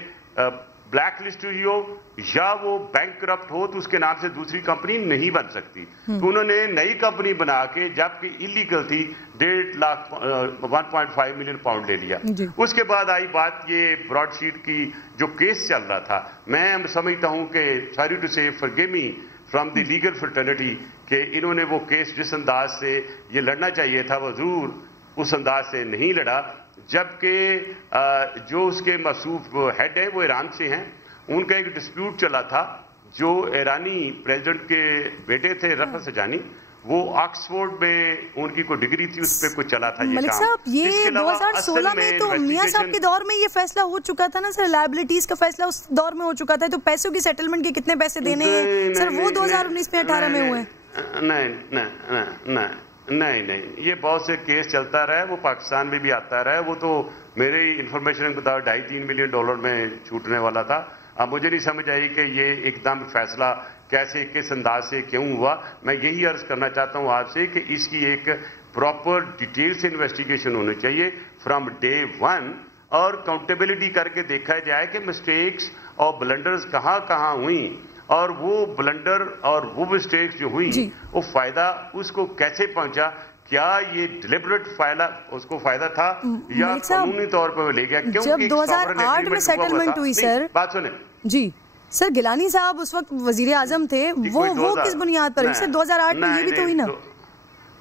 بلیک لسٹ ہوئی ہو یا وہ بینک کرپٹ ہو تو اس کے نام سے دوسری کمپنی نہیں بن سکتی. تو انہوں نے نئی کمپنی بنا کے, جبکہ انلیگل تھی, 1.5 ملین پاؤنڈ لے لیا. اس کے بعد آئی بات یہ براڈ شیٹ کی جو کیس چل رہا تھا. میں سمجھتا ہوں کہ سوری ٹو سے forgive me from the legal fraternity کہ انہوں نے وہ کیس جس انداز سے یہ لڑنا چاہیے تھا وہ ضرور اس انداز سے نہیں لڑا, جبکہ جو اس کے موصوف ہیڈ ہیں وہ ایران سے ہیں. ان کا ایک ڈسپیوٹ چلا تھا جو ایرانی پریزیڈنٹ کے بیٹے تھے رفعت سجانی, وہ آکسفورڈ میں ان کی کوئی ڈگری تھی, اس پہ کچھ چلا تھا یہ ملک کام. صاحب یہ 2016 میں تو میاں صاحب کے دور میں یہ فیصلہ ہو چکا تھا نا سر, لائبلٹیز کا فیصلہ اس دور میں ہو چکا تھا, تو پیسوں کی سیٹلمنٹ کے کتنے پیسے دینے ہیں سر وہ 2019 میں 18 میں ہوئے. نہیں, یہ بہت سے کیس چلتا رہا ہے, وہ پاکستان میں بھی آتا رہا ہے, وہ تو میرے انفارمیشن کے مطابق $2.5-3 ملین میں چھوٹنے والا تھا. اب مجھے نہیں سمجھ آئی کہ یہ ایک دم فیصلہ کیسے کس انداز سے کیوں ہوا. میں یہی عرض کرنا چاہتا ہوں آپ سے کہ اس کی ایک پراپر ڈیٹیل سے انویسٹیگیشن ہونی چاہیے فرام ڈے 1, اور اکاؤنٹیبلٹی کر کے دیکھا جائے کہ مسٹیکس اور بلنڈرز کہاں کہاں ہوئیں, اور وہ بلنڈر اور وہ مسٹیکس جو ہوئیں وہ فائدہ اس کو کیسے پہنچا. کیا یہ ڈیلیبریٹ اس کو فائدہ تھا یا قانونی طور پہ وہ لے گیا؟ جب 2008 میں سیٹلمنٹ ہوئی سر, بات سنیں جی سر, گیلانی صاحب اس وقت وزیر اعظم تھے, وہ کس بنیاد پر ہوئی سر 2008 میں؟ یہ بھی تو ہوئی نا.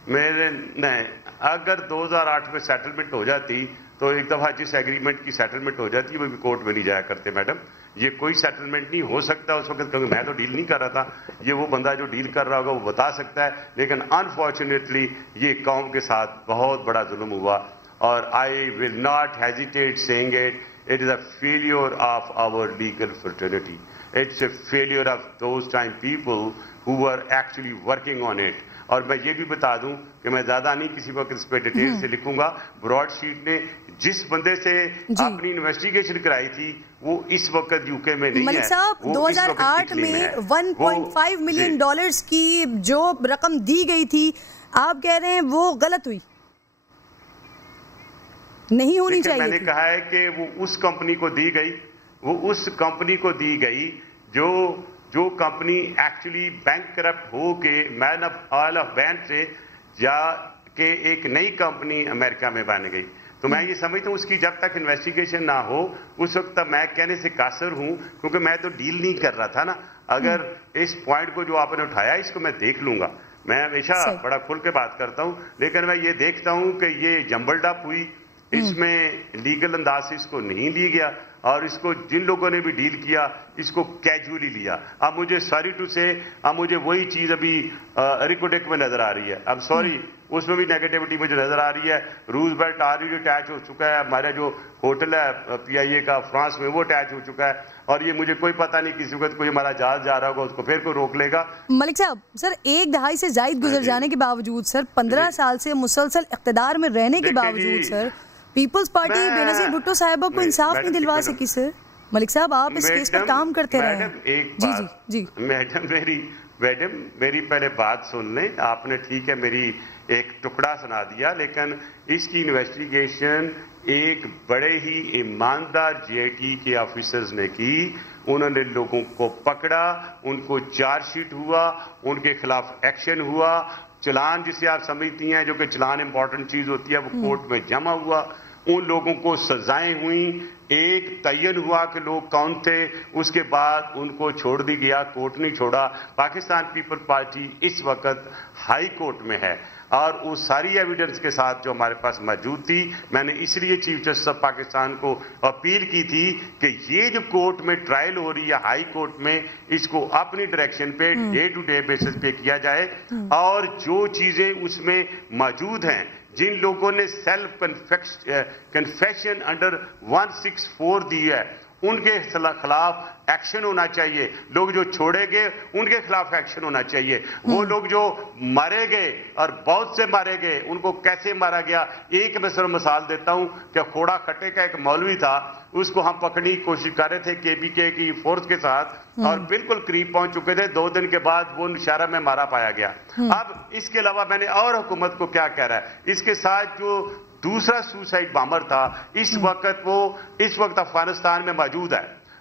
نہیں, اگر 2008 میں سیٹلمنٹ ہو جاتی تو ایک دفعہ جس ایگریمنٹ کی سیٹلمنٹ ہو جاتی ہے وہ بھی کورٹ میں نہیں جایا کرتے میڈم. یہ کوئی سیٹلمنٹ نہیں ہو سکتا اس وقت, کیونکہ میں تو ڈیل نہیں کر رہا تھا, یہ وہ بندہ جو ڈیل کر رہا ہوگا وہ بتا سکتا ہے. لیکن انفارچونیٹلی یہ قوم کے ساتھ بہت بڑا ظلم ہوا, اور I will not hesitate saying it is a failure of our legal fraternity. It's a failure of those time people who are actually working on it. اور میں یہ بھی بتا دوں کہ میں زیادہ نہیں کسی وقت اس پہ ڈیٹیل سے لکھوں گا. براڈ شیٹ نے جس بندے سے اپنی انویسٹیگیشن کرائی تھی وہ اس وقت UK میں نہیں ہے. ملک صاحب 2008 میں $1.5 ملین کی جو رقم دی گئی تھی, آپ کہہ رہے ہیں وہ غلط ہوئی, نہیں ہونی چاہیے. میں نے کہا ہے کہ وہ اس کمپنی کو دی گئی, وہ اس کمپنی کو دی گئی جو کمپنی ایکچولی بینک کرپٹ ہو کے مین آف آئل آف بینک سے جا کے ایک نئی کمپنی امریکہ میں بن گئی. تو میں یہ سمجھتا ہوں اس کی جب تک انویسٹیگیشن نہ ہو اس وقت تک میں کہنے سے قاصر ہوں, کیونکہ میں تو ڈیل نہیں کر رہا تھا نا. اگر اس پوائنٹ کو جو آپ نے اٹھایا اس کو میں دیکھ لوں گا, میں ہمیشہ بڑا کھل کے بات کرتا ہوں, لیکن میں یہ دیکھتا ہوں کہ یہ جمبلڈ اپ ہوئی, اس میں لیگل انداز سے اس کو نہیں لیا گیا, اور اس کو جن لوگوں نے بھی ڈیل کیا اس کو کیجولی لیا. اب مجھے سوری ٹو سے اب مجھے وہی چیز ابھی ریکوڈیک میں نظر آ رہی ہے. اب سوری اس میں بھی نیگیٹیوٹی مجھے نظر آ رہی ہے. روز بیلٹ آلریڈی اٹیچ ہو چکا ہے, ہمارا جو ہوٹل ہے PIA کا فرانس میں وہ اٹیچ ہو چکا ہے, اور یہ مجھے کوئی پتہ نہیں کسی وقت کوئی ہمارا جہاز جا رہا ہوگا اس کو پھر کوئی روک لے گا. ملک صاحب سر, 1 دہائی سے زائد گزر جانے کے باوجود سر, 15 سال سے مسلسل اقتدار میں رہنے کے باوجود سر, پیپلز پارٹی بینظیر بھٹو صاحبہ کو انصاف نہیں دلوا سکی. سر ملک صاحب آپ اس کیس پر کام کرتے رہے ہیں. جی میڈم میری پہلے بات سن لیں. آپ نے ٹھیک ہے میری ایک ٹکڑا سنا دیا, لیکن اس کی انویسٹیگیشن ایک بڑے ہی ایماندار GIT کے آفیسرز نے کی. انہوں نے لوگوں کو پکڑا, ان کو چارج شیٹ ہوا, ان کے خلاف ایکشن ہوا, چلان جسے آپ سمجھتی ہیں جو کہ چلان امپورٹنٹ چیز ہوتی ہے وہ کورٹ میں جمع ہوا, ان لوگوں کو سزائیں ہوئیں, ایک تعین ہوا کہ لوگ کون تھے, اس کے بعد ان کو چھوڑ دی گیا, کورٹ نہیں چھوڑا. پاکستان پیپل پارٹی اس وقت ہائی کورٹ میں ہے, اور وہ ساری ایویڈنس کے ساتھ جو ہمارے پاس موجود تھی. میں نے اس لیے چیف جسٹس آف پاکستان کو اپیل کی تھی کہ یہ جو کورٹ میں ٹرائل ہو رہی ہے ہائی کورٹ میں, اس کو اپنی ڈائریکشن پہ ڈے ٹو ڈے بیسس پہ کیا جائے, اور جو چیزیں اس میں موجود ہیں, جن لوگوں نے سیلف کنفیشن انڈر 164 دی ہے, ان کے خلاف ایکشن ہونا چاہیے. لوگ جو چھوڑے گئے ان کے خلاف ایکشن ہونا چاہیے. وہ لوگ جو مارے گئے اور بہت سے مارے گئے, ان کو کیسے مارا گیا. ایک میں صرف مثال دیتا ہوں کہ کھوڑا کھٹے کا ایک مولوی تھا, اس کو ہم پکڑنے کی کوشش کر رہے تھے KPK کی فورس کے ساتھ, اور بالکل قریب پہنچ چکے تھے. 2 دن کے بعد وہ نشارہ میں مارا پایا گیا. اب اس کے علاوہ میں نے اور حکومت کو کیا کہہ رہا ہے, اس کے ساتھ جو دوسرا سوسائڈ بامر تھا اس وقت افغانستان میں موجود ہے,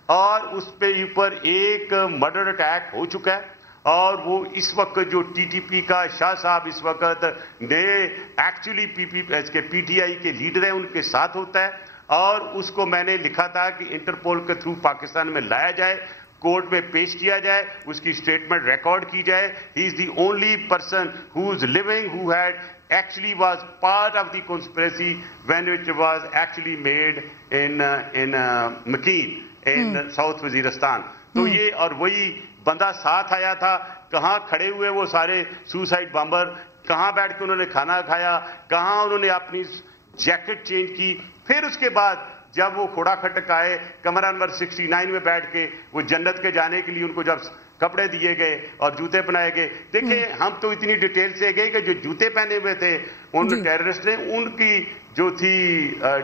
اور اس پہ اوپر ایک مرڈر اٹیک ہو چکا ہے, اور وہ اس وقت جو TTP کا شاہ صاحب اس وقت ایکچولی PTI کے لیڈر ہیں, ان کے ساتھ ہوتا ہے. اور اس کو میں نے لکھا تھا کہ انٹرپول کے تھرو پاکستان میں لایا جائے, کورٹ میں پیش کیا جائے, اس کی اسٹیٹمنٹ ریکارڈ کی جائے. He is the only person who is living who had actually was part of the conspiracy when it was actually made in Makeen in South Waziristan. تو یہ اور وہی بندہ ساتھ آیا تھا, کہاں کھڑے ہوئے وہ سارے سوسائڈ بامبر, کہاں بیٹھ کے انہوں نے کھانا کھایا, کہاں انہوں نے اپنی جیکٹ چینج کی. پھر اس کے بعد جب وہ کھوڑا کھٹک آئے کمرہ نمبر 69 میں بیٹھ کے, وہ جنت کے جانے کے لیے ان کو جب کپڑے دیے گئے اور جوتے پہنائے گئے. دیکھیں ہم تو اتنی ڈیٹیل سے گئے کہ جو جوتے پہنے ہوئے تھے ان ٹیررسٹ نے, ان کی جو تھی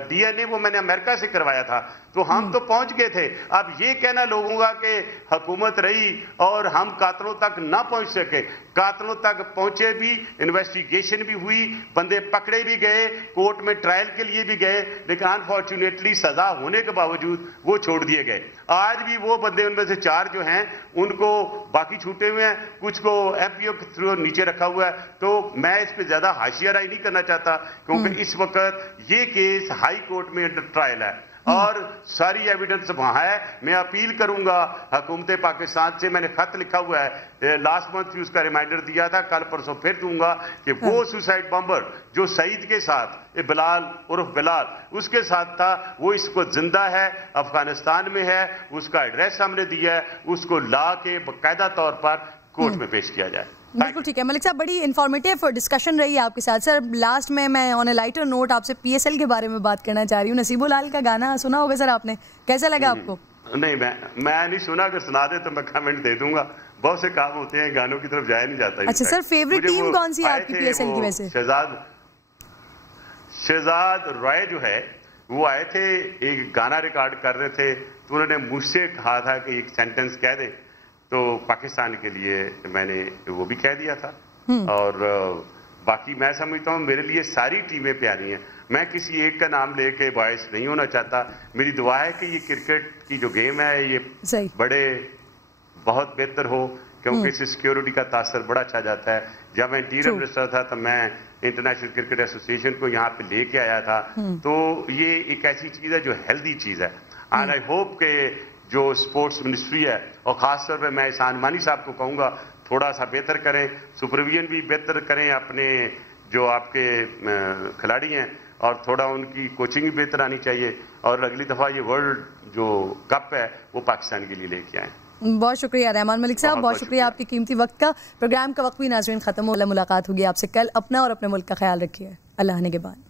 ڈی این اے وہ میں نے امریکہ سے کروایا تھا, تو ہم تو پہنچ گئے تھے. اب یہ کہنا لوگوں کا کہ حکومت رہی اور ہم قاتلوں تک نہ پہنچ سکے, قاتلوں تک پہنچے بھی, انویسٹیگیشن بھی ہوئی, بندے پکڑے بھی گئے, کورٹ میں ٹرائل کے لیے بھی گئے, لیکن انفارچونیٹلی سزا ہونے کے باوجود وہ چھوڑ دیے گئے. آج بھی وہ بندے ان میں سے 4 جو ہیں ان کو باقی چھوٹے ہوئے ہیں, کچھ کو ایم پی او کے تھرو نیچے رکھا ہوا ہے. تو میں اس پہ زیادہ حاشیہ رائے نہیں کرنا چاہتا کیونکہ اس وقت یہ کیس ہائی کورٹ میں انڈر ٹرائل ہے اور ساری ایویڈنس وہاں ہے. میں اپیل کروں گا حکومت پاکستان سے, میں نے خط لکھا ہوا ہے, لاسٹ منتھ اس کا ریمائنڈر دیا تھا, کل پرسوں پھر دوں گا کہ وہ سوسائڈ بمبر جو سعید کے ساتھ, بلال عرف بلال اس کے ساتھ تھا, وہ اس کو زندہ ہے, افغانستان میں ہے, اس کا ایڈریس ہم نے دیا ہے, اس کو لا کے باقاعدہ طور پر کورٹ میں پیش کیا جائے. بالکل ٹھیک ہے ملک صاحب, بڑی انفارمیٹیو ڈسکشن رہی ہے آپ کے ساتھ. سر لاسٹ میں آن اے لائٹر نوٹ آپ سے پی ایس ایل کے بارے میں بات کرنا چاہ رہی ہوں. نصیب الحال کا گانا سنا ہوگا سر آپ نے, کیسا لگا آپ کو؟ نہیں میں نہیں سنا, اگر سنا دے تو میں کمنٹ دے دوں گا. بہت سے کام ہوتے ہیں, گانوں کی طرف جایا نہیں جاتا. اچھا سر, فیوریٹ ٹیم کون سی ہے آپ کی پی ایس ایل کی وجہ سے؟ شہزاد رائے جو ہے وہ آئے تھے, ایک گانا ریکارڈ کر رہے تھے, تو انہوں نے مجھ سے کہا تھا کہ ایک سینٹنس کہہ دے, تو پاکستان کے لیے میں نے وہ بھی کہہ دیا تھا. اور باقی میں سمجھتا ہوں میرے لیے ساری ٹیمیں پیاری ہیں. میں کسی ایک کا نام لے کے باعث نہیں ہونا چاہتا. میری دعا ہے کہ یہ کرکٹ کی جو گیم ہے یہ بہت بہتر ہو, کیونکہ اس سے سیکیورٹی کا تاثر بڑا اچھا جاتا ہے. جب میں انٹیریئر منسٹر تھا تو میں انٹرنیشنل کرکٹ ایسوسی ایشن کو یہاں پہ لے کے آیا تھا. تو یہ ایک ایسی چیز ہے جو ہیلدی چیز ہے. اینڈ آئی ہوپ کہ جو اسپورٹس منسٹری ہے, اور خاص طور پہ میں احسان مانی صاحب کو کہوں گا تھوڑا سا بہتر کریں, سپرویژن بھی بہتر کریں اپنے جو آپ کے کھلاڑی ہیں, اور تھوڑا ان کی کوچنگ بھی بہتر آنی چاہیے, اور اگلی دفعہ یہ ورلڈ جو کپ ہے وہ پاکستان کے لیے لے کے آئیں. بہت شکریہ رحمان ملک صاحب, بہت شکریہ آپ کی قیمتی وقت کا. پروگرام کا وقت بھی ناظرین ختم ہو, ملاقات ہوگی آپ سے کل. اپنا اور اپنے ملک کا خیال رکھیے. اللہ نگہبان.